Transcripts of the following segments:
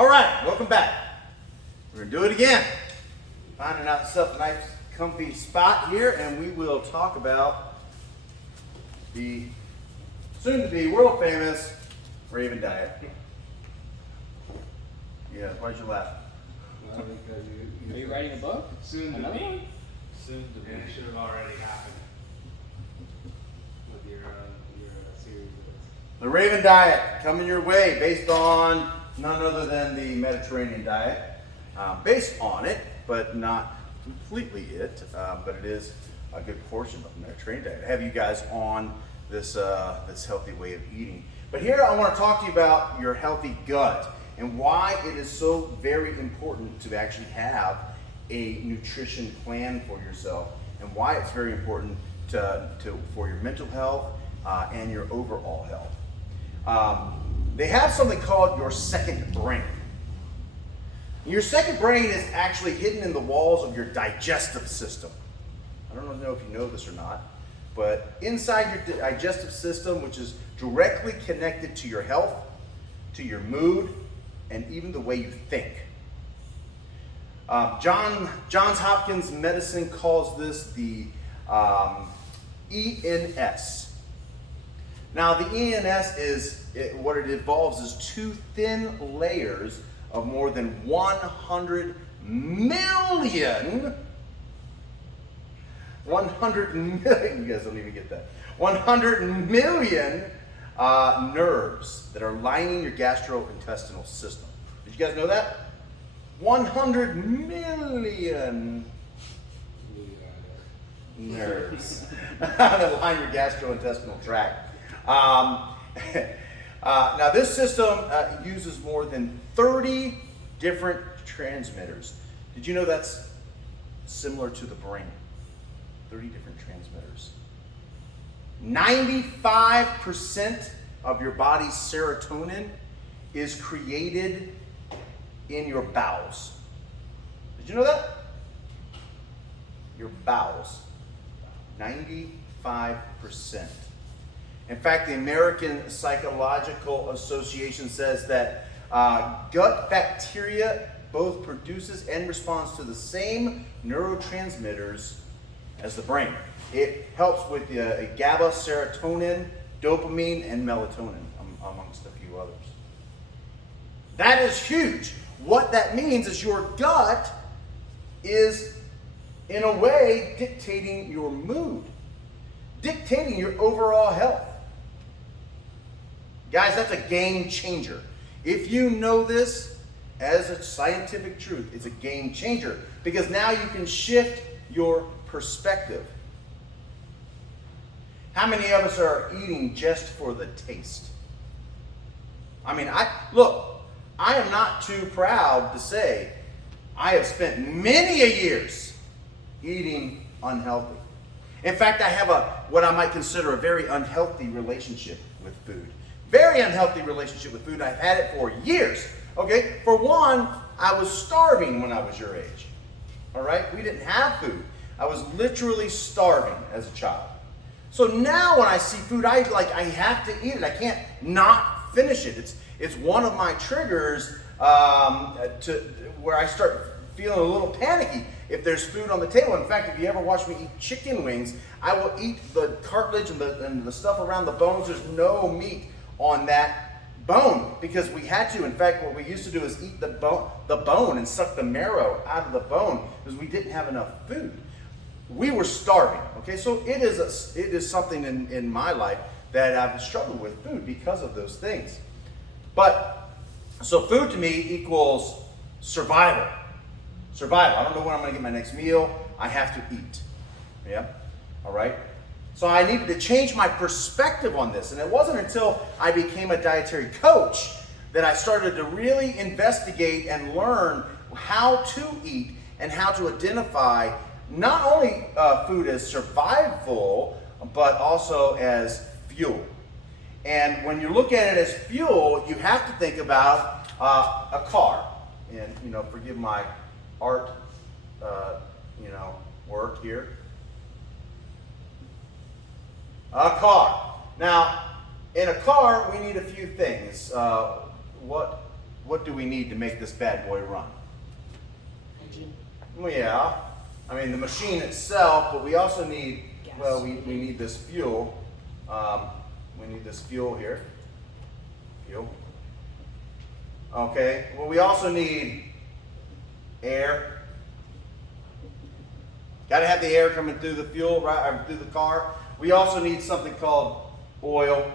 All right, welcome back. We're gonna do it again. Finding out yourself a nice, comfy spot here, and we will talk about the soon-to-be world-famous Raven diet. Yeah, why'd you laugh? Well, because Are you writing a book? Soon to Another be. one? Soon to be. It should have already happened with your series of this. The Raven diet coming your way based on none other than the Mediterranean diet. Based on it, but not completely it, but it is a good portion of the Mediterranean diet. I have you guys on this, this healthy way of eating. But here I want to talk to you about your healthy gut and why it is so very important to actually have a nutrition plan for yourself, and why it's very important for your mental health and your overall health. They have something called your second brain. Your second brain is actually hidden in the walls of your digestive system. I don't know if you know this or not, but inside your digestive system, which is directly connected to your health, to your mood, and even the way you think. Johns Hopkins Medicine calls this the ENS. Now the ENS what it involves is two thin layers of more than 100 million, you guys don't even get that, 100 million nerves that are lining your gastrointestinal system. Did you guys know that? 100 million nerves that line your gastrointestinal tract. Now this system uses more than 30 different transmitters. Did you know that's similar to the brain? 30 different transmitters. 95% of your body's serotonin is created in your bowels. Did you know that? Your bowels. 95%. In fact, the American Psychological Association says that gut bacteria both produces and responds to the same neurotransmitters as the brain. It helps with GABA, serotonin, dopamine, and melatonin, amongst a few others. That is huge. What that means is your gut is, in a way, dictating your mood, dictating your overall health. Guys, that's a game changer. If you know this as a scientific truth, it's a game changer, because now you can shift your perspective. How many of us are eating just for the taste? I mean, I am not too proud to say I have spent many years eating unhealthy. In fact, I have what I might consider a very unhealthy relationship with food. Very unhealthy relationship with food. I've had it for years. Okay, for one, I was starving when I was your age. All right, we didn't have food. I was literally starving as a child. So now when I see food, I have to eat it. I can't not finish it. It's one of my triggers to where I start feeling a little panicky if there's food on the table. In fact, if you ever watch me eat chicken wings, I will eat the cartilage and the stuff around the bones. There's no meat on that bone because we had to. In fact, what we used to do is eat the bone and suck the marrow out of the bone because we didn't have enough food. We were starving. Okay, so it is something in my life that I've struggled with food because of those things. But so food to me equals survival. Survival. I don't know when I'm going to get my next meal. I have to eat. Yeah. All right. So I needed to change my perspective on this. And it wasn't until I became a dietary coach that I started to really investigate and learn how to eat and how to identify not only food as survival, but also as fuel. And when you look at it as fuel, you have to think about a car. And, forgive my art, work here. A car. Now, in a car, we need a few things. What what do we need to make this bad boy run? Engine. Well, yeah. I mean, the machine itself, but we also need, Gas. well, we need this fuel. We need this fuel here. Fuel. Okay, well, we also need air. Got to have the air coming through the fuel, right, or through the car. We also need something called oil.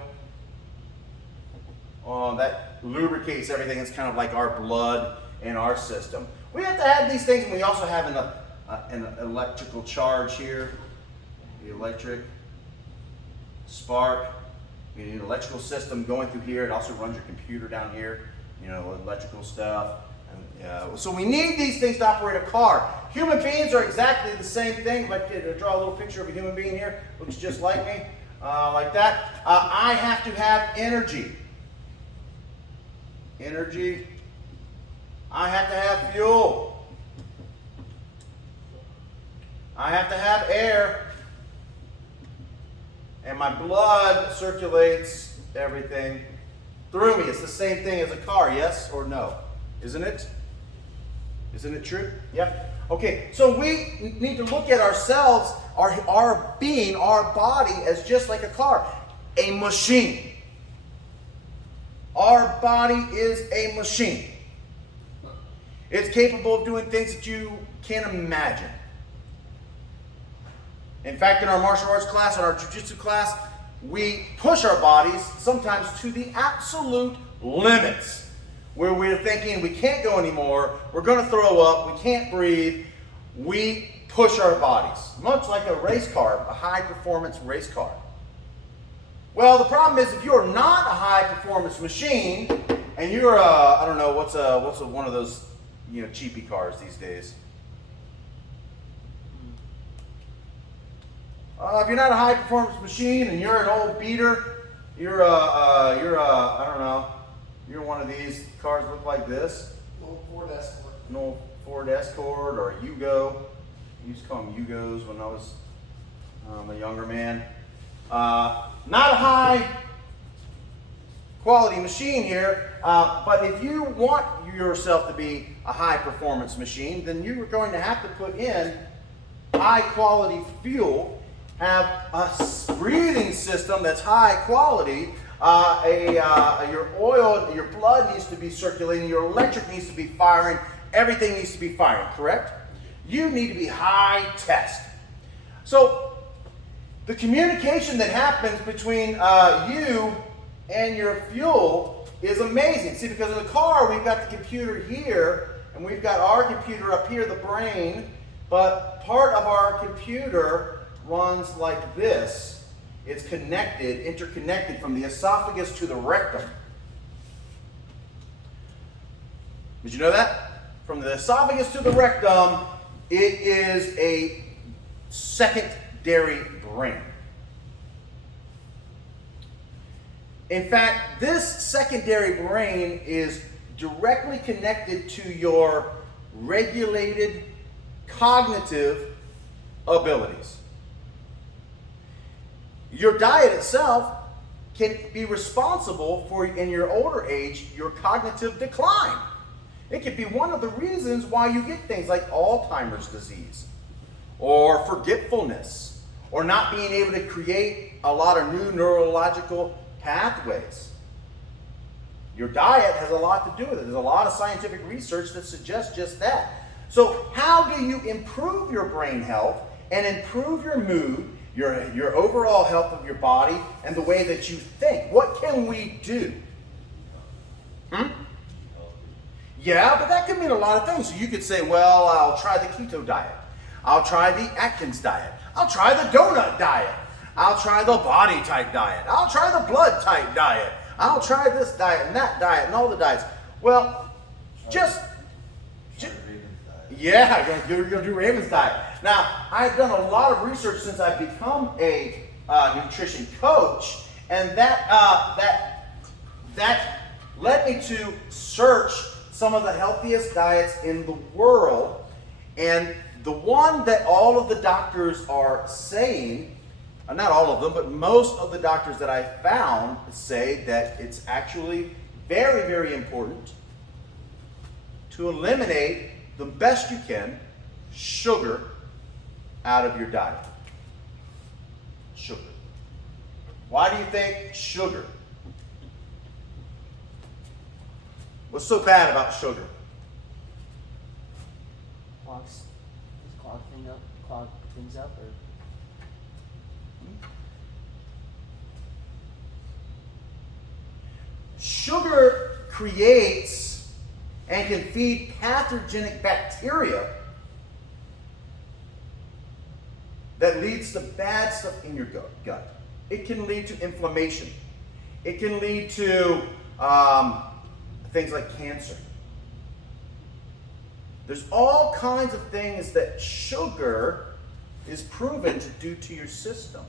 That lubricates everything. It's kind of like our blood in our system. We have to have these things, and we also have an electrical charge here. The electric spark. We need an electrical system going through here. It also runs your computer down here. You know, electrical stuff. And, so we need these things to operate a car. Human beings are exactly the same thing. If I could draw a little picture of a human being here, looks just like me, like that. I have to have energy. Energy. I have to have fuel. I have to have air. And my blood circulates everything through me. It's the same thing as a car, yes or no? Isn't it? Isn't it true? Yep. Okay, so we need to look at ourselves, our being, our body, as just like a car, a machine. Our body is a machine. It's capable of doing things that you can't imagine. In fact, in our martial arts class, in our JuJutsu class, we push our bodies sometimes to the absolute limits, where we're thinking we can't go anymore, we're going to throw up, we can't breathe. We push our bodies, much like a race car, a high-performance race car. Well, the problem is if you're not a high-performance machine, and you're I don't know, what's one of those, you know, cheapy cars these days? If you're not a high-performance machine and you're an old beater, you're I don't know, you're one of these cars that look like this. Old Ford Escort. An old Ford Escort or a Yugo. I used to call them Yugos when I was a younger man. Not a high quality machine here, but if you want yourself to be a high performance machine, then you're going to have to put in high quality fuel, have a breathing system that's high quality, your oil, your blood needs to be circulating, your electric needs to be firing, everything needs to be firing, correct? You need to be high test. So the communication that happens between you and your fuel is amazing. See, because in the car, we've got the computer here, and we've got our computer up here, the brain, but part of our computer runs like this. It's connected, interconnected from the esophagus to the rectum. Did you know that? From the esophagus to the rectum, it is a secondary brain. In fact, this secondary brain is directly connected to your regulated cognitive abilities. Your diet itself can be responsible for, in your older age, your cognitive decline. It could be one of the reasons why you get things like Alzheimer's disease, or forgetfulness, or not being able to create a lot of new neurological pathways. Your diet has a lot to do with it. There's a lot of scientific research that suggests just that. So how do you improve your brain health and improve your mood, your overall health of your body, and the way that you think? What can we do? Yeah, but that could mean a lot of things. So you could say, well, I'll try the keto diet. I'll try the Atkins diet. I'll try the donut diet. I'll try the body type diet. I'll try the blood type diet. I'll try this diet and that diet and all the diets. Well, yeah, you're going to do Raven's diet. Now, I've done a lot of research since I've become a nutrition coach, and that led me to search some of the healthiest diets in the world, and the one that all of the doctors are saying, not all of them, but most of the doctors that I found say that it's actually very, very important to eliminate the best you can sugar out of your diet. Sugar. Why do you think sugar? What's so bad about sugar? Clog things up, or sugar creates and can feed pathogenic bacteria that leads to bad stuff in your gut. It can lead to inflammation. It can lead to things like cancer. There's all kinds of things that sugar is proven to do to your system.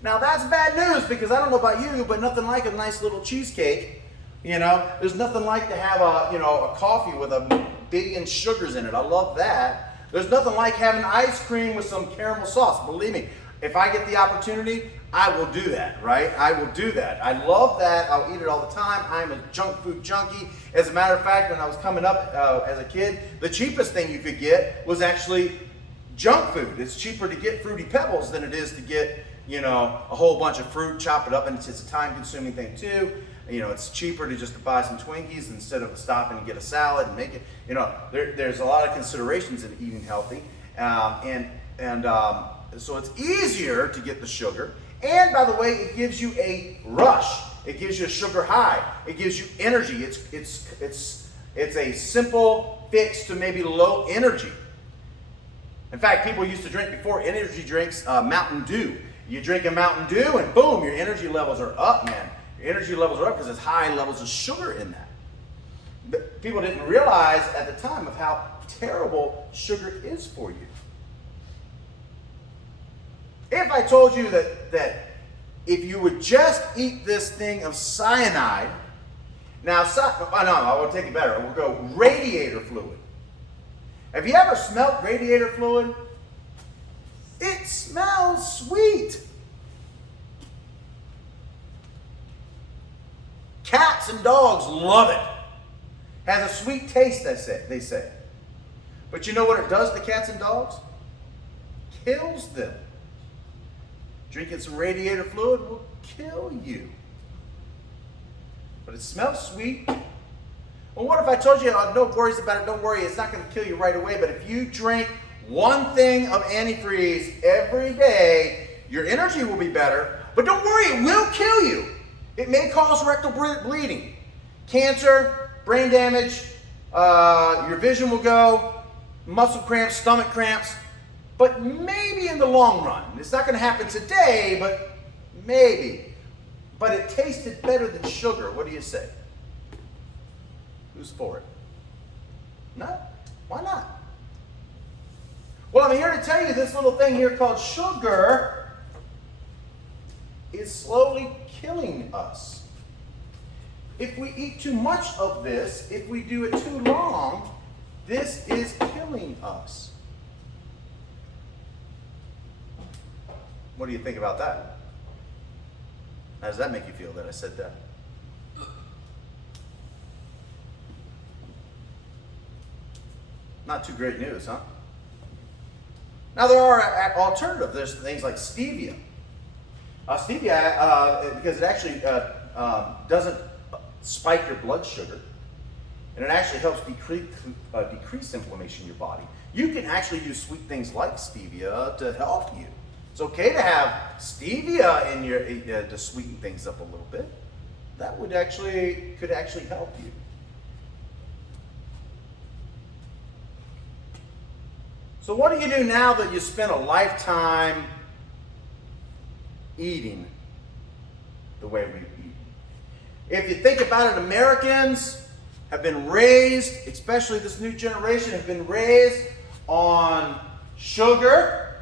Now that's bad news, because I don't know about you, but nothing like a nice little cheesecake. You know, there's nothing like to have a coffee with a billion sugars in it. I love that. There's nothing like having ice cream with some caramel sauce. Believe me, if I get the opportunity, I will do that, right? I will do that. I love that. I'll eat it all the time. I'm a junk food junkie. As a matter of fact, when I was coming up as a kid, the cheapest thing you could get was actually junk food. It's cheaper to get Fruity Pebbles than it is to get, a whole bunch of fruit, chop it up, and it's a time-consuming thing too. It's cheaper to just buy some Twinkies instead of stopping and get a salad and make it. There's a lot of considerations in eating healthy, so it's easier to get the sugar. And by the way, it gives you a rush. It gives you a sugar high. It gives you energy. It's a simple fix to maybe low energy. In fact, people used to drink before energy drinks Mountain Dew. You drink a Mountain Dew and boom, your energy levels are up, man. Your energy levels are up because there's high levels of sugar in that. But people didn't realize at the time of how terrible sugar is for you. If I told you that if you would just eat this thing of cyanide, I will take it better. We'll go radiator fluid. Have you ever smelled radiator fluid? It smells sweet. Cats and dogs love it. Has a sweet taste, they say. But you know what it does to cats and dogs? Kills them. Drinking some radiator fluid will kill you. But it smells sweet. Well, what if I told you, no worries about it, don't worry, it's not going to kill you right away, but if you drink one thing of antifreeze every day, your energy will be better, but don't worry, it will kill you. It may cause rectal bleeding, cancer, brain damage, your vision will go, muscle cramps, stomach cramps, but maybe in the long run. It's not going to happen today, but maybe. But it tasted better than sugar. What do you say? Who's for it? No? Why not? Well, I'm here to tell you this little thing here called sugar is slowly killing us. If we eat too much of this, if we do it too long, this is killing us. What do you think about that? How does that make you feel that I said that? Not too great news, huh? Now there are alternatives. There's things like stevia. Stevia, because it actually doesn't spike your blood sugar, and it actually helps decrease inflammation in your body. You can actually use sweet things like stevia to help you. It's okay to have stevia in your to sweeten things up a little bit. That could actually help you. So what do you do now that you spent a lifetime eating the way we eat? If you think about it, Americans have been raised, especially this new generation, have been raised on sugar,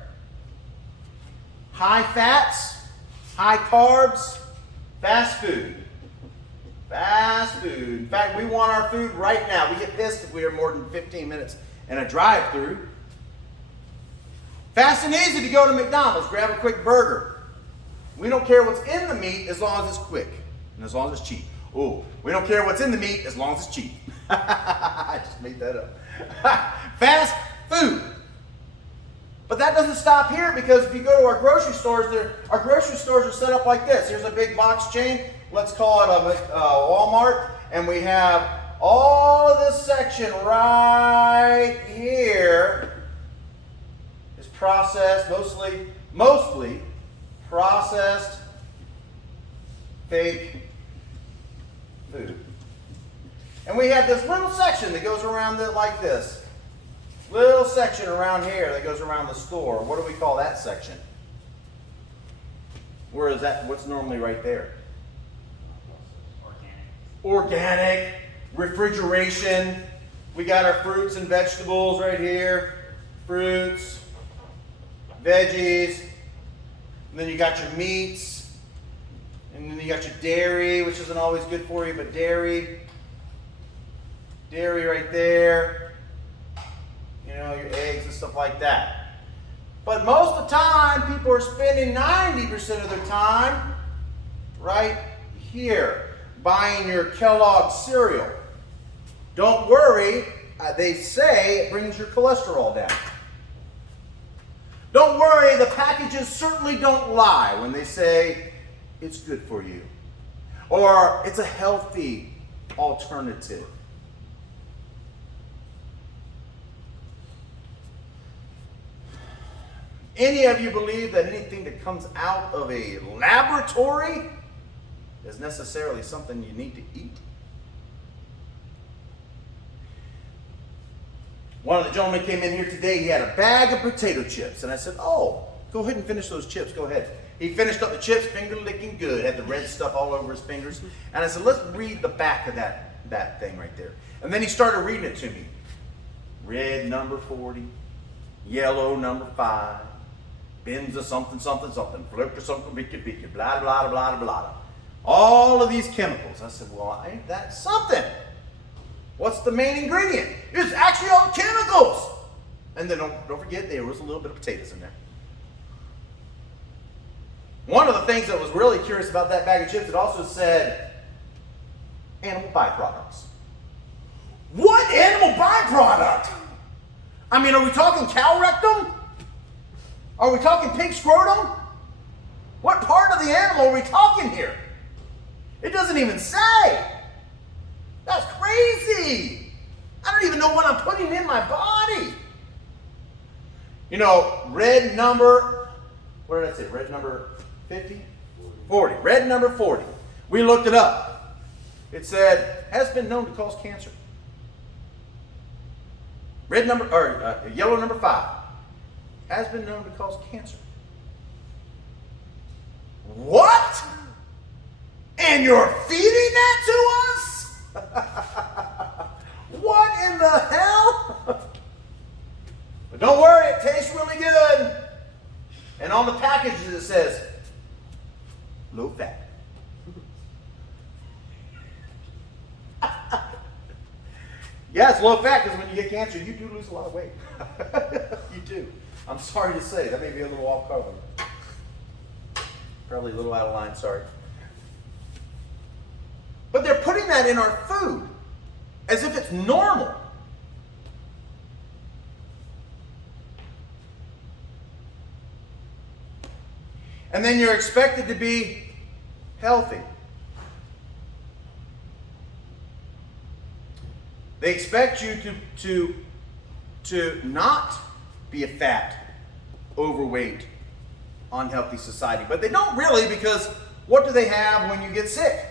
high fats, high carbs, fast food. Fast food. In fact, we want our food right now. We get pissed if we are more than 15 minutes in a drive-through. Fast and easy to go to McDonald's, grab a quick burger. We don't care what's in the meat as long as it's quick and as long as it's cheap. Oh, we don't care what's in the meat as long as it's cheap. I just made that up. Fast food. But that doesn't stop here, because if you go to our grocery stores, our grocery stores are set up like this. Here's a big box chain. Let's call it a Walmart. And we have all of this section right here is processed, mostly processed fake food. And we have this little section that goes around like this. Little section around here that goes around the store. What do we call that section? Where is that? What's normally right there? Organic. Refrigeration. We got our fruits and vegetables right here. Fruits, veggies. And then you got your meats. And then you got your dairy, which isn't always good for you, but dairy. Dairy right there. You know, your eggs and stuff like that. But most of the time, people are spending 90% of their time right here, buying your Kellogg cereal. Don't worry, they say it brings your cholesterol down. Don't worry, the packages certainly don't lie when they say it's good for you, or it's a healthy alternative. Any of you believe that anything that comes out of a laboratory is necessarily something you need to eat? One of the gentlemen came in here today, he had a bag of potato chips, and I said, oh, go ahead and finish those chips, go ahead. He finished up the chips, finger licking good, had the red stuff all over his fingers, and I said, let's read the back of that thing right there. And then he started reading it to me. Red number 40, yellow number 5, bins of something, something, something, flip to something, biki, blah, blah, blah, blah, blah. All of these chemicals. I said, well, ain't that something? What's the main ingredient? It's actually all chemicals. And then don't forget, there was a little bit of potatoes in there. One of the things that was really curious about that bag of chips, it also said animal byproducts. What animal byproduct? I mean, are we talking cow rectum? Are we talking pig scrotum? What part of the animal are we talking here? It doesn't even say. That's crazy. I don't even know what I'm putting in my body. You know, red number, what did I say? Red number 50? 40. Red number 40. We looked it up. It said, has been known to cause cancer. Red number, or yellow number 5. Has been known to cause cancer. What? And you're feeding that to us? What in the hell? But don't worry, it tastes really good. And on the packages it says, low fat. Yeah, it's low fat because when you get cancer, you do lose a lot of weight. You do. I'm sorry to say, that may be a little off color. Probably a little out of line, sorry. But they're putting that in our food as if it's normal. And then you're expected to be healthy. They expect you to not be a fat, overweight, unhealthy society. But they don't really, because what do they have when you get sick?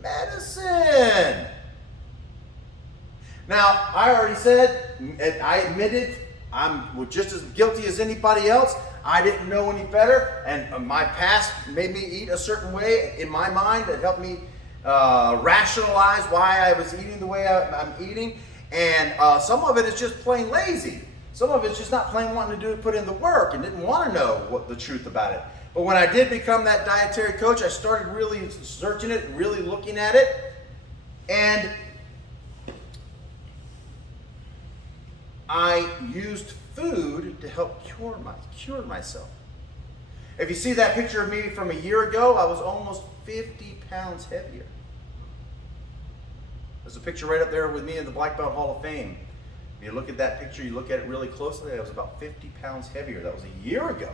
Medicine. Now, I already said, and I admitted, I'm just as guilty as anybody else. I didn't know any better, and my past made me eat a certain way in my mind. It helped me rationalize why I was eating the way I'm eating. And some of it is just plain lazy. Some of it's just not plain wanting to put in the work and didn't want to know what the truth about it. But when I did become that dietary coach, I started really searching it, really looking at it. And I used food to help cure myself. If you see that picture of me from a year ago, I was almost 50 pounds heavier. There's a picture right up there with me in the Black Belt Hall of Fame. If you look at that picture, you look at it really closely, I was about 50 pounds heavier. That was a year ago.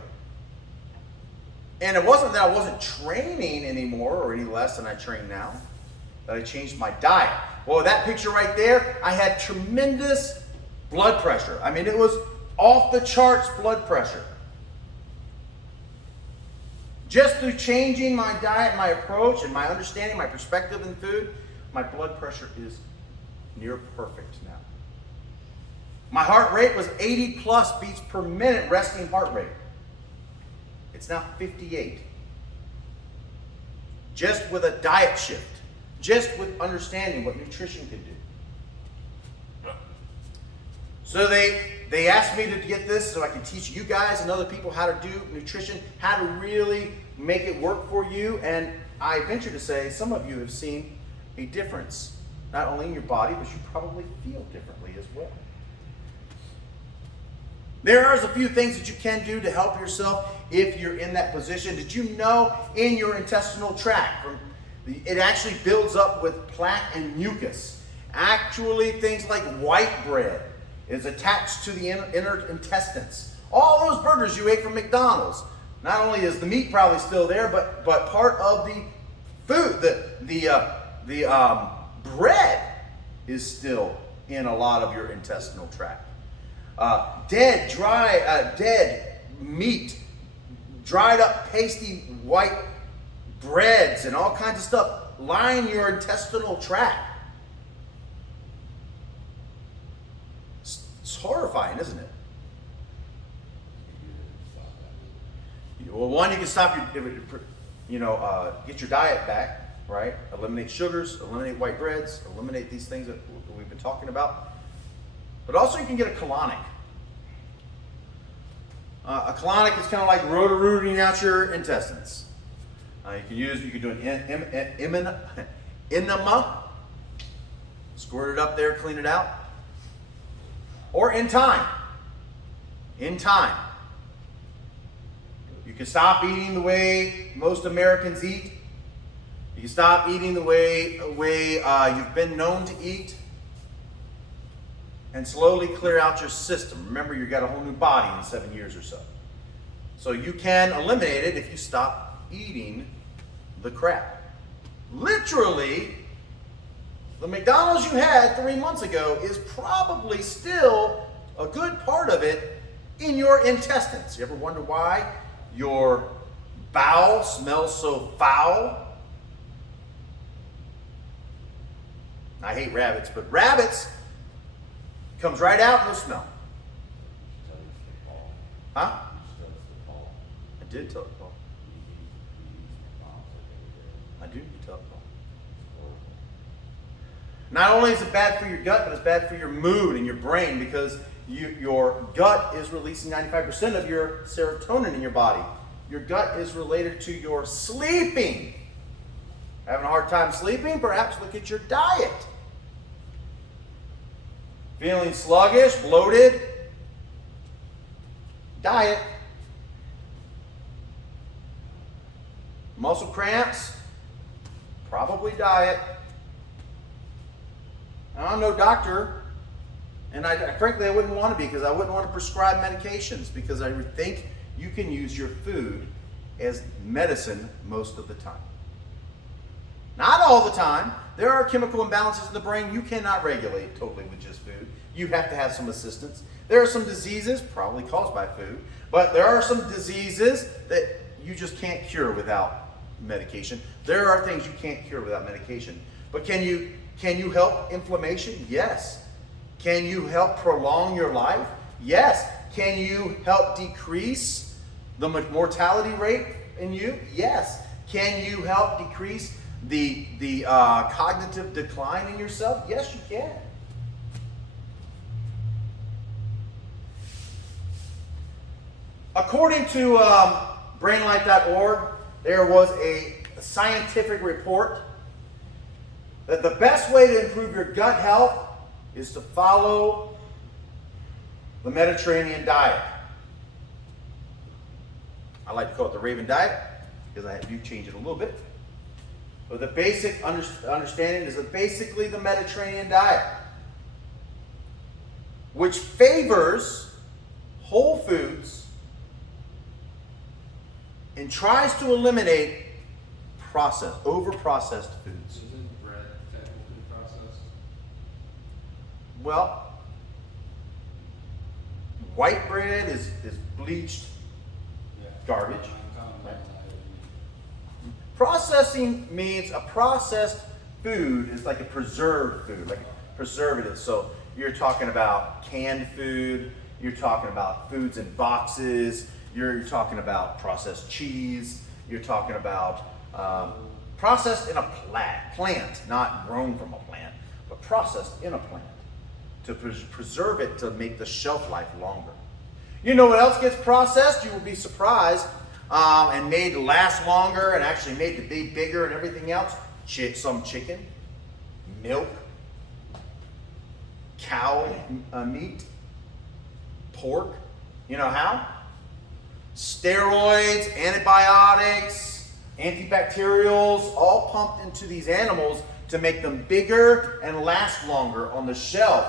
And it wasn't that I wasn't training anymore or any less than I train now, that I changed my diet. Well, that picture right there, I had tremendous blood pressure. I mean, it was off the charts blood pressure. Just through changing my diet, my approach, and my understanding, my perspective in food, my blood pressure is near perfect now. My heart rate was 80 plus beats per minute, resting heart rate. It's now 58. Just with a diet shift. Just with understanding what nutrition can do. So they asked me to get this so I can teach you guys and other people how to do nutrition, how to really make it work for you. And I venture to say some of you have seen a difference, not only in your body, but you probably feel differently as well. There are a few things that you can do to help yourself if you're in that position. Did you know in your intestinal tract, it actually builds up with plaque and mucus. Actually, things like white bread is attached to the inner intestines. All those burgers you ate from McDonald's, not only is the meat probably still there, but part of the food, the bread is still in a lot of your intestinal tract. Dead meat, dried up pasty white breads and all kinds of stuff line your intestinal tract. It's horrifying, isn't it? Well, one, you can stop get your diet back, right? Eliminate sugars, eliminate white breads, eliminate these things that we've been talking about. But also you can get a colonic. A colonic is kind of like roto-rooting out your intestines. You can do an enema, squirt it up there, clean it out. Or in time. You can stop eating the way most Americans eat. You can stop eating the way you've been known to eat. And slowly clear out your system. Remember, you've got a whole new body in 7 years or so. So you can eliminate it if you stop eating the crap. Literally, the McDonald's you had 3 months ago is probably still a good part of it in your intestines. You ever wonder why your bowel smells so foul? I hate rabbits, but rabbits comes right out no smell. Huh? I did tell it, Paul. I do tell it, Paul. Not only is it bad for your gut, but it's bad for your mood and your brain because your gut is releasing 95% of your serotonin in your body. Your gut is related to your sleeping. Having a hard time sleeping? Perhaps look at your diet. Feeling sluggish, bloated? Diet. Muscle cramps? Probably diet. I'm no doctor, and frankly I wouldn't want to be because I wouldn't want to prescribe medications because I would think you can use your food as medicine most of the time. Not all the time. There are chemical imbalances in the brain you cannot regulate totally with just food. You have to have some assistance. There are some diseases, probably caused by food, but there are some diseases that you just can't cure without medication. There are things you can't cure without medication. But can you help inflammation? Yes. Can you help prolong your life? Yes. Can you help decrease the mortality rate in you? Yes. Can you help decrease the cognitive decline in yourself? Yes, you can. According to brainlife.org, there was a scientific report that the best way to improve your gut health is to follow the Mediterranean diet. I like to call it the Raven diet because I do change it a little bit. But the basic understanding is that basically the Mediterranean diet, which favors whole foods and tries to eliminate over-processed foods. Isn't bread technically processed? Well, white bread is bleached Yeah. garbage. I'm talking about that. Processing means a processed food is like a preserved food, like a preservative. So you're talking about canned food, you're talking about foods in boxes, you're talking about processed cheese, you're talking about processed in a plant, not grown from a plant, but processed in a plant to preserve it to make the shelf life longer. You know what else gets processed? You will be surprised. And made to last longer and actually made to be bigger and everything else. Some chicken, milk, cow meat, pork. You know how? Steroids, antibiotics, antibacterials, all pumped into these animals to make them bigger and last longer on the shelf.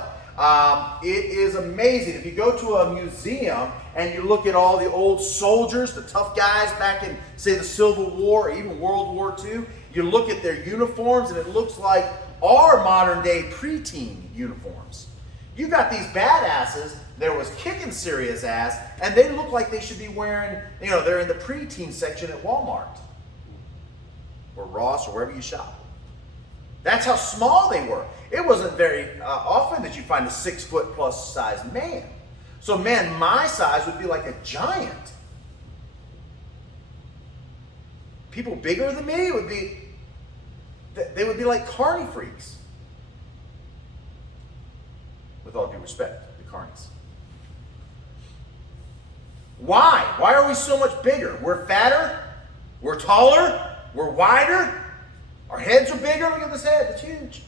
It is amazing. If you go to a museum and you look at all the old soldiers, the tough guys back in, say, the Civil War or even World War II, you look at their uniforms and it looks like our modern day preteen uniforms. You got these badasses that was kicking serious ass and they look like they should be wearing, they're in the preteen section at Walmart or Ross or wherever you shop. That's how small they were. It wasn't very often that you find a 6 foot plus size man. So man, my size would be like a giant. People bigger than me would be like carny freaks. With all due respect, the carnies. Why? Why are we so much bigger? We're fatter, we're taller, we're wider, our heads are bigger. Look at this head, it's huge.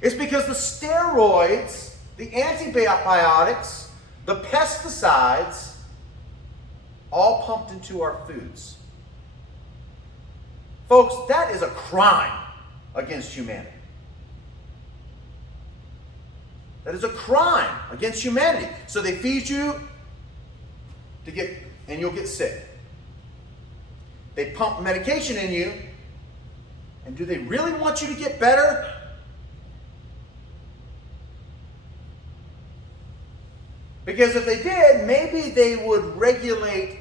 It's because the steroids, the antibiotics, the pesticides, all pumped into our foods. Folks, that is a crime against humanity. That is a crime against humanity. So they feed you and you'll get sick. They pump medication in you, and do they really want you to get better? Because if they did, maybe they would regulate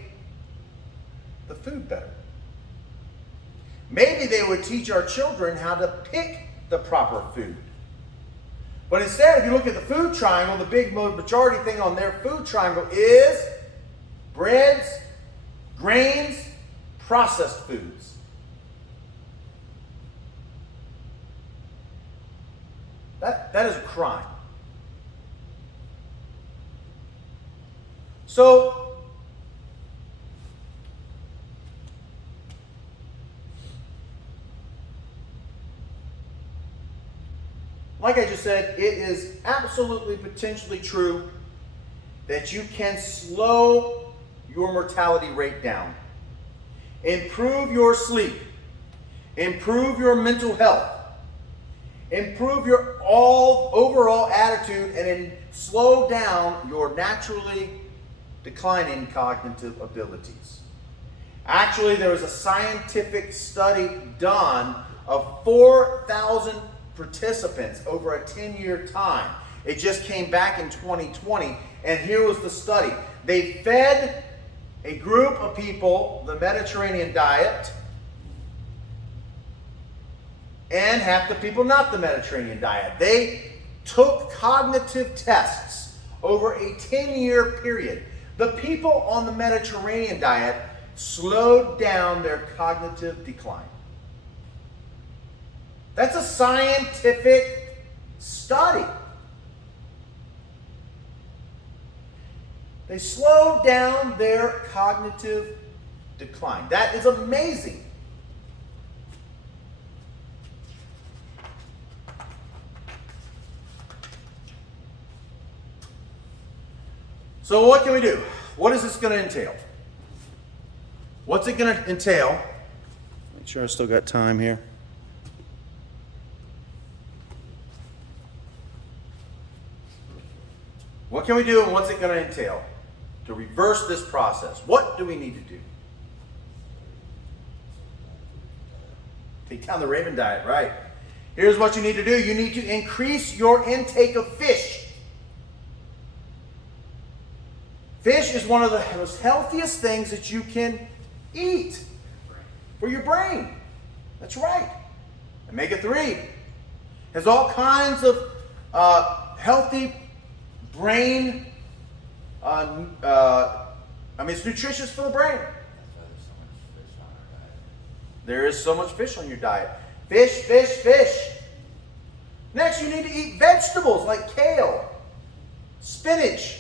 the food better. Maybe they would teach our children how to pick the proper food. But instead, if you look at the food triangle, the big majority thing on their food triangle is breads, grains, processed foods. That is a crime. So, like I just said, it is absolutely potentially true that you can slow your mortality rate down, improve your sleep, improve your mental health, improve your overall attitude, and then slow down your naturally declining cognitive abilities. Actually, there was a scientific study done of 4,000 participants over a 10-year time. It just came back in 2020, and here was the study. They fed a group of people the Mediterranean diet, and half the people not the Mediterranean diet. They took cognitive tests over a 10-year period. The people on the Mediterranean diet slowed down their cognitive decline. That's a scientific study. They slowed down their cognitive decline. That is amazing. So what can we do? What is this going to entail? What's it going to entail Sure, I still got time here. What can we do and what's it going to entail to reverse this process? What do we need to do? Take down the Raven diet, right? Here's what you need to do. You need to increase your intake of fish. Fish is one of the most healthiest things that you can eat for your brain. That's right. Omega-3 has all kinds of healthy brain, it's nutritious for the brain. There is so much fish on your diet. Fish, fish, fish. Next, you need to eat vegetables like kale, spinach,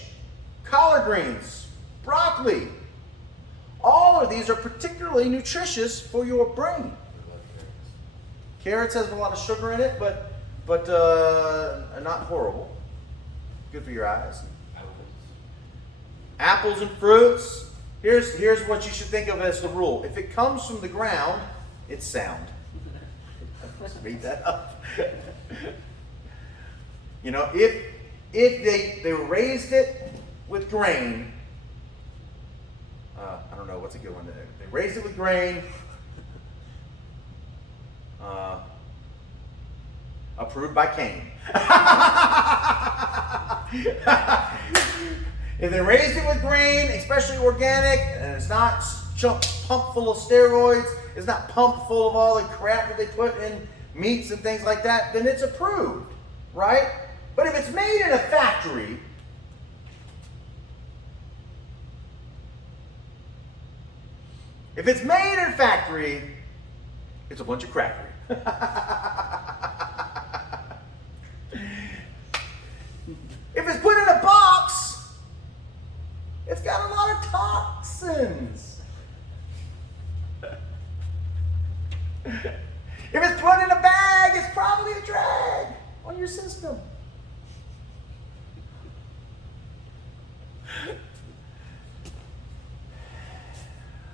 collard greens, broccoli. All of these are particularly nutritious for your brain. Carrots has a lot of sugar in it, but not horrible. Good for your eyes. Apples and fruits. Here's what you should think of as the rule. If it comes from the ground, it's sound. Let's read that up. You know, if they raised it with grain, I don't know, what's a good one? They raised it with grain. Approved by Cain. If they raised it with grain, especially organic, and it's not pumped full of steroids, it's not pumped full of all the crap that they put in meats and things like that, then it's approved, right? But if it's made in a factory, it's a bunch of crackery. If it's put in a box, it's got a lot of toxins. If it's put in a bag, it's probably a drag on your system.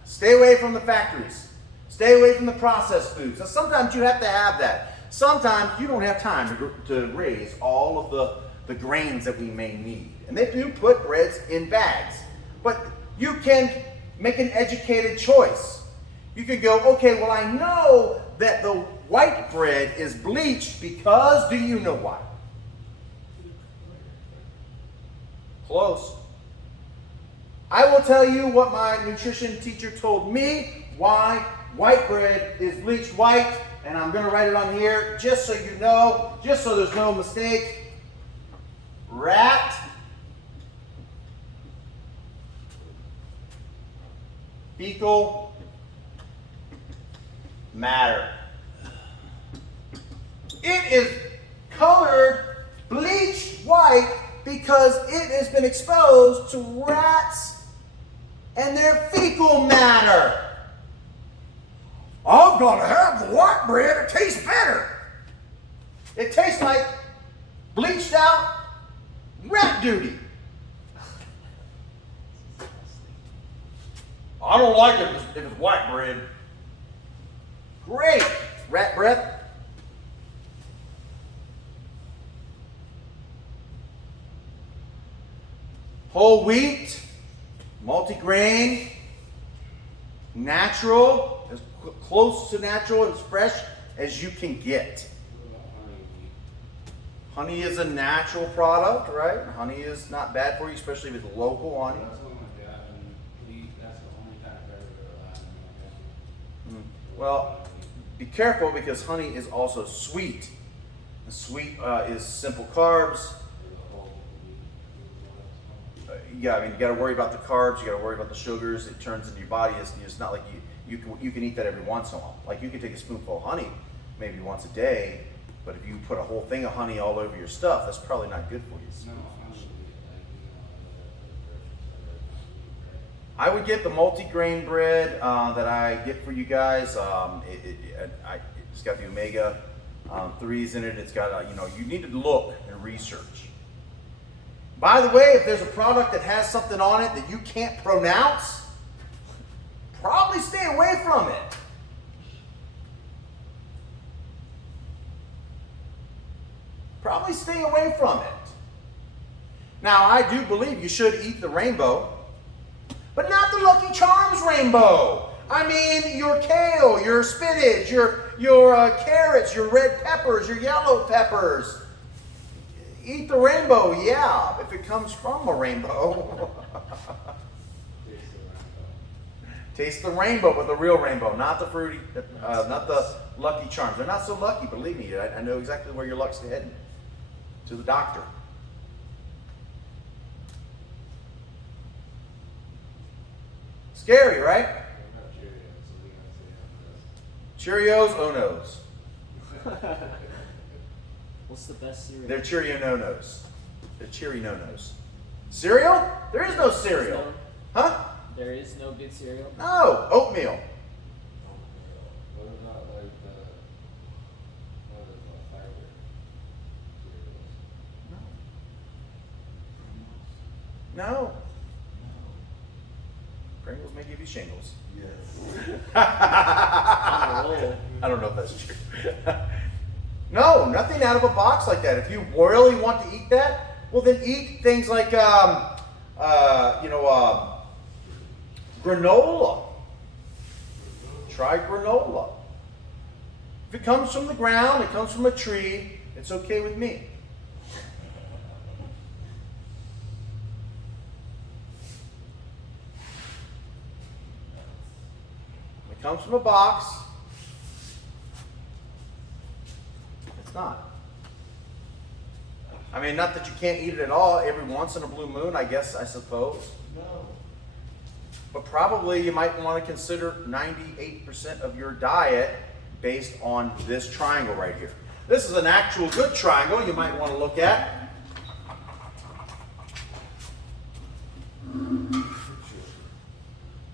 Stay away from the factories. Stay away from the processed foods. Now, sometimes you have to have that. Sometimes you don't have time to raise all of the grains that we may need. And they do put breads in bags. But you can make an educated choice. You can go, okay, well, I know that the white bread is bleached because, do you know why? Close. I will tell you what my nutrition teacher told me, why white bread is bleached white, and I'm going to write it on here just so you know, just so there's no mistake. Rat fecal matter. It is colored bleached white because it has been exposed to rats and their fecal matter. I've got to have the white bread. It tastes better. It tastes like bleached out rat duty. I don't like it if it's white bread. Great. Rat breath. Whole wheat, multigrain, natural, as close to natural and as fresh as you can get. Honey is a natural product, right? Honey is not bad for you, especially if it's local honey. Well, be careful because honey is also sweet. And sweet is simple carbs. You got to worry about the carbs. You got to worry about the sugars. It turns into your body. It's not like you can eat that every once in a while. Like you can take a spoonful of honey maybe once a day, but if you put a whole thing of honey all over your stuff, that's probably not good for you. I would get the multi-grain bread that I get for you guys. It's got the omega 3s in it. It's got you need to look and research. By the way, if there's a product that has something on it that you can't pronounce, probably stay away from it. probably stay away from it. Now, I do believe you should eat the rainbow, but not the Lucky Charms rainbow. I mean, your kale, your spinach, your carrots, your red peppers, your yellow peppers. Eat the rainbow, yeah, if it comes from a rainbow. Taste the rainbow, but the real rainbow, not the fruity, not the Lucky Charms. They're not so lucky, believe me. I know exactly where your luck's heading. To the doctor. Scary, right? Cheerios, oh no's. What's the best cereal? They're Cheerio no-nos. They're cheery no-nos. Cereal? There is no cereal. Huh? There is no good cereal? No, oatmeal. What about like fiber cereals? No. Pringles may give you shingles. Yes. I don't know if that's true. No, nothing out of a box like that. If you really want to eat that, well then eat things like, granola. Try granola. If it comes from the ground, it comes from a tree, it's okay with me. If it comes from a box, it's not. I mean, not that you can't eat it at all every once in a blue moon, I suppose. No. But probably you might want to consider 98% of your diet based on this triangle right here. This is an actual good triangle you might want to look at.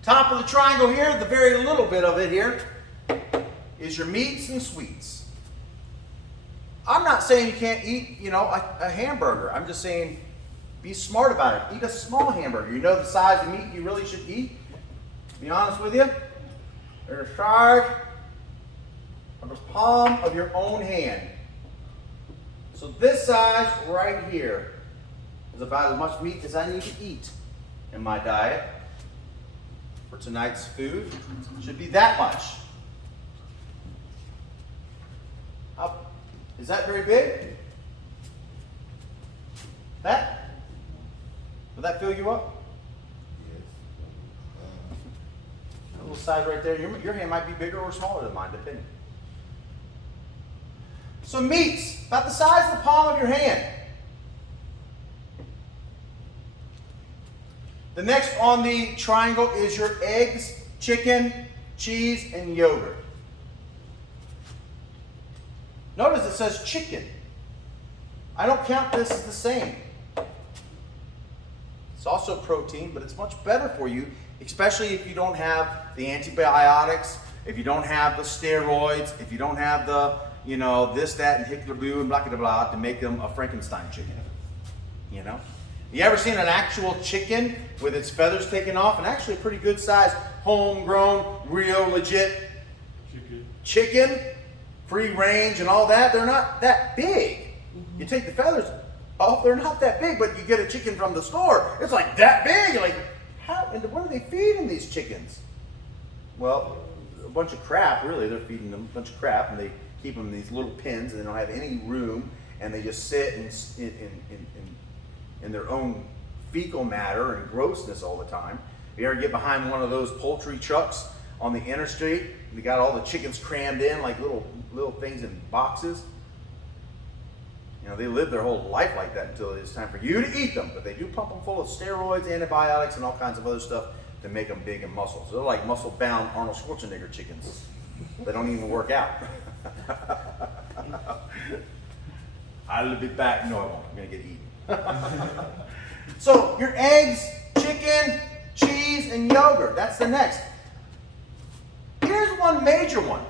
Top of the triangle here, the very little bit of it here, is your meats and sweets. I'm not saying you can't eat, a hamburger. I'm just saying be smart about it. Eat a small hamburger. You know the size of meat you really should eat? Be honest with you. They're the size of the palm of your own hand. So this size right here is about as much meat as I need to eat in my diet for tonight's food. Should be that much. Is that very big? That? Will that fill you up? Yes. A little size right there. Your hand might be bigger or smaller than mine, depending. So meats, about the size of the palm of your hand. The next on the triangle is your eggs, chicken, cheese, and yogurt. Notice it says chicken. I don't count this as the same. It's also protein, but it's much better for you, especially if you don't have the antibiotics, if you don't have the steroids, if you don't have the, this, that, and hickle-boo and blah, blah, blah, to make them a Frankenstein chicken. You ever seen an actual chicken with its feathers taken off? And actually a pretty good size, homegrown, real, legit chicken, free range and all that. They're not that big. You take the feathers off, they're not that big, but you get a chicken from the store, it's like that big. You're like, how, and what are they feeding these chickens? Well, a bunch of crap, really. They're feeding them a bunch of crap, and they keep them in these little pens, and they don't have any room, and they just sit in their own fecal matter and grossness all the time. If you ever get behind one of those poultry trucks on the interstate, they got all the chickens crammed in like little things in boxes. They live their whole life like that until it's time for you to eat them. But they do pump them full of steroids, antibiotics, and all kinds of other stuff to make them big and muscle. So they're like muscle-bound Arnold Schwarzenegger chickens. They don't even work out. I'll be back. No, I won't. I'm going to get eaten. So your eggs, chicken, cheese, and yogurt. That's the next. Here's one major one.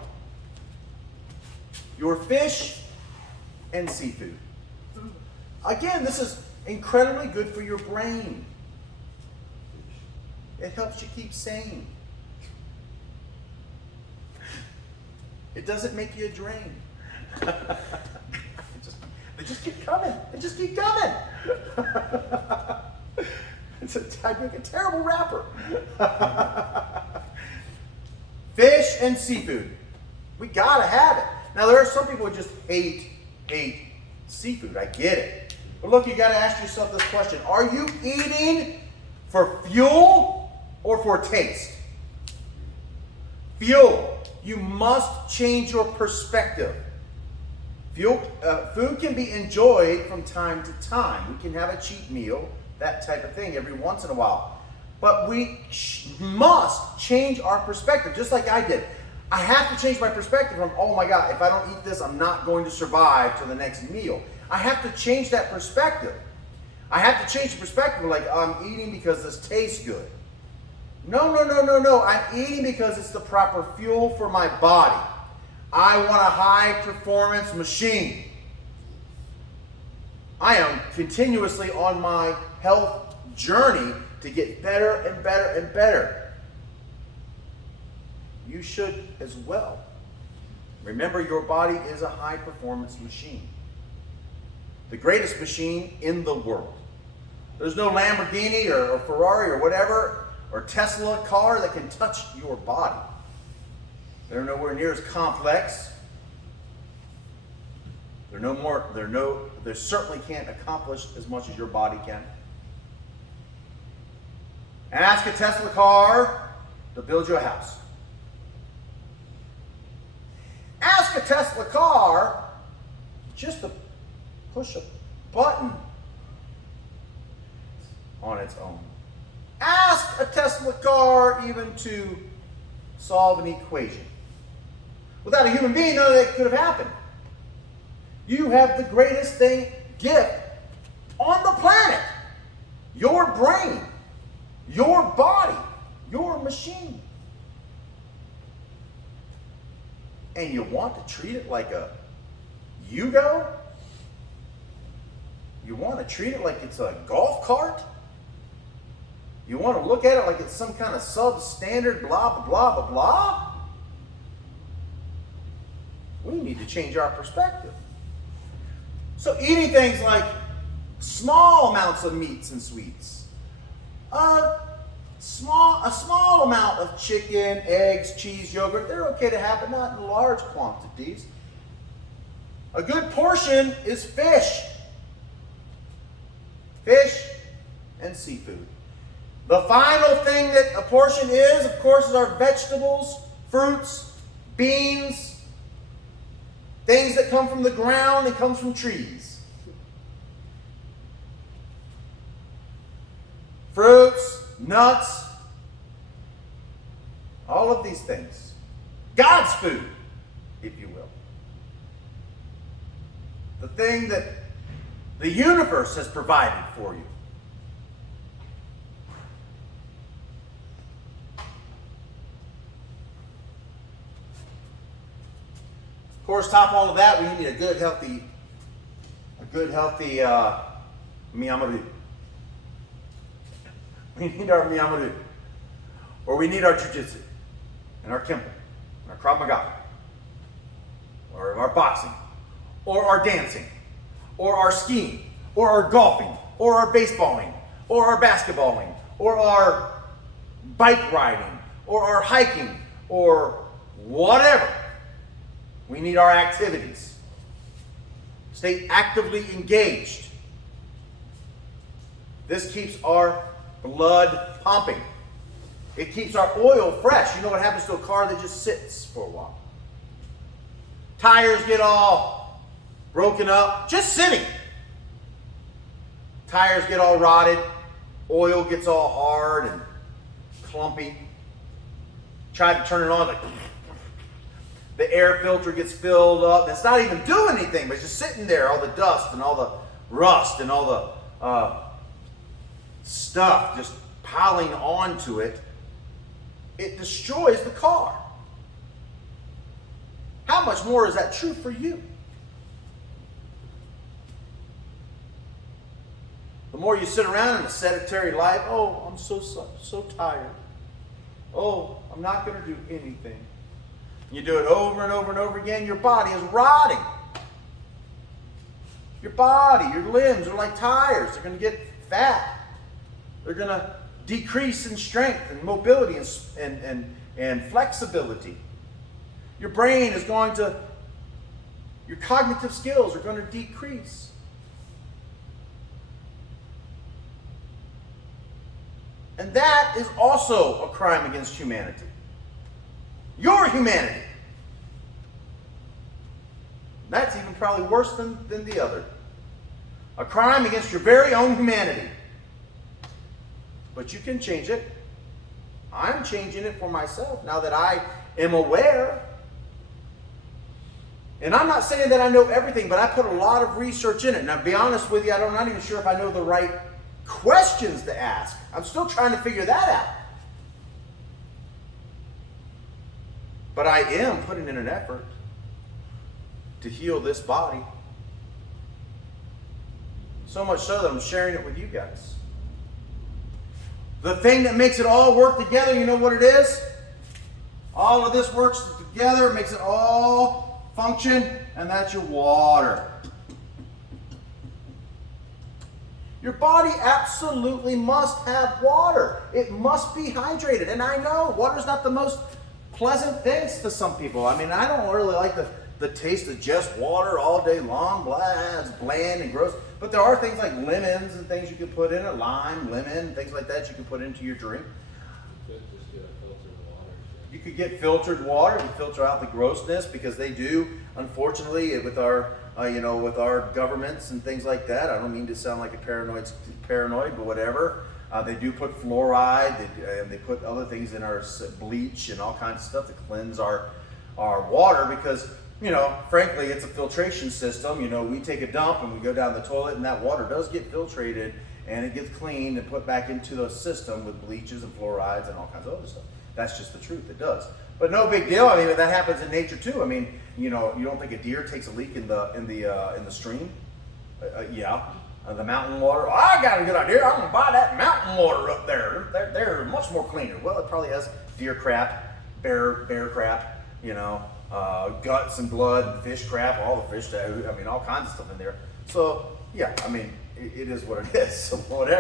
Your fish and seafood. Again, this is incredibly good for your brain. It helps you keep sane. It doesn't make you a drain. They just keep coming. They just keep coming. I'd make a terrible rapper. Fish and seafood. We gotta have it. Now there are some people who just hate seafood. I get it. But look, you gotta ask yourself this question. Are you eating for fuel or for taste? Fuel. You must change your perspective. Food can be enjoyed from time to time. We can have a cheat meal, that type of thing, every once in a while. But we must change our perspective, just like I did. I have to change my perspective from, oh my God, if I don't eat this, I'm not going to survive to the next meal. I have to change that perspective. I have to change the perspective, like, I'm eating because this tastes good. No. I'm eating because it's the proper fuel for my body. I want a high-performance machine. I am continuously on my health journey to get better and better and better. You should as well. Remember, your body is a high-performance machine. The greatest machine in the world. There's no Lamborghini or Ferrari or whatever, or Tesla car that can touch your body. They're nowhere near as complex. They certainly can't accomplish as much as your body can. Ask a Tesla car to build you a house. Ask a Tesla car just to push a button on its own. Ask a Tesla car even to solve an equation. Without a human being, none of that could have happened. You have the greatest gift on the planet. Your brain, your body, your machine. And you want to treat it like a Yugo? You want to treat it like it's a golf cart? You want to look at it like it's some kind of substandard blah, blah, blah, blah, blah? We need to change our perspective. So eating things like small amounts of meats and sweets, a small amount of chicken, eggs, cheese, yogurt, they're okay to have, but not in large quantities. A good portion is fish. Fish and seafood. The final thing that a portion is, of course, is our vegetables, fruits, beans, things that come from the ground and comes from trees. Fruits, nuts, all of these things. God's food, if you will. The thing that the universe has provided for you. Of course, top all of that, we need a good healthy miyamaru. We need our miyamaru. Or we need our JuJutsu, and our Kempo, and our Krav Maga, or our boxing, or our dancing, or our skiing, or our golfing, or our baseballing, or our basketballing, or our bike riding, or our hiking, or whatever. We need our activities. Stay actively engaged. This keeps our blood pumping. It keeps our oil fresh. You know what happens to a car that just sits for a while? Tires get all broken up, just sitting. Tires get all rotted. Oil gets all hard and clumpy. Try to turn it on, like the air filter gets filled up. It's not even doing anything, but it's just sitting there, all the dust and all the rust and all the stuff just piling onto it. It destroys the car. How much more is that true for you? The more you sit around in a sedentary life, oh, I'm so tired. Oh, I'm not going to do anything. You do it over and over and over again, your body is rotting. Your body, your limbs are like tires. They're going to get fat. They're going to decrease in strength and mobility and flexibility. Your brain is going to, your cognitive skills are going to decrease. And that is also a crime against humanity. Your humanity. That's even probably worse than the other. A crime against your very own humanity. But you can change it. I'm changing it for myself now that I am aware. And I'm not saying that I know everything, but I put a lot of research in it. And I'll be honest with you, I'm not even sure if I know the right questions to ask. I'm still trying to figure that out. But I am putting in an effort to heal this body. So much so that I'm sharing it with you guys. The thing that makes it all work together, you know what it is? All of this works together, makes it all function, and that's your water. Your body absolutely must have water. It must be hydrated. And I know water's not the most pleasant things to some people. I mean, I don't really like the taste of just water all day long. Blah, it's bland and gross. But there are things like lemons and things you can put in it, lime, lemon, things like that you can put into your drink. You could just get a filtered water. You could get filtered water to filter out the grossness, because they do, unfortunately, with our with our governments and things like that. I don't mean to sound like a paranoid, but whatever. They do put fluoride, and they put other things in our bleach and all kinds of stuff to cleanse our water, because, frankly, it's a filtration system. We take a dump and we go down the toilet, and that water does get filtrated, and it gets cleaned and put back into the system with bleaches and fluorides and all kinds of other stuff. That's just the truth. It does. But no big deal. I mean, that happens in nature too. I mean, you don't think a deer takes a leak in the stream? Yeah. The mountain water. Oh, I got a good idea. I'm gonna buy that mountain water up there. They're much more cleaner. Well, it probably has deer crap, bear crap, guts and blood, and fish crap, all the fish. I mean, all kinds of stuff in there. So yeah, I mean, it is what it is. So whatever.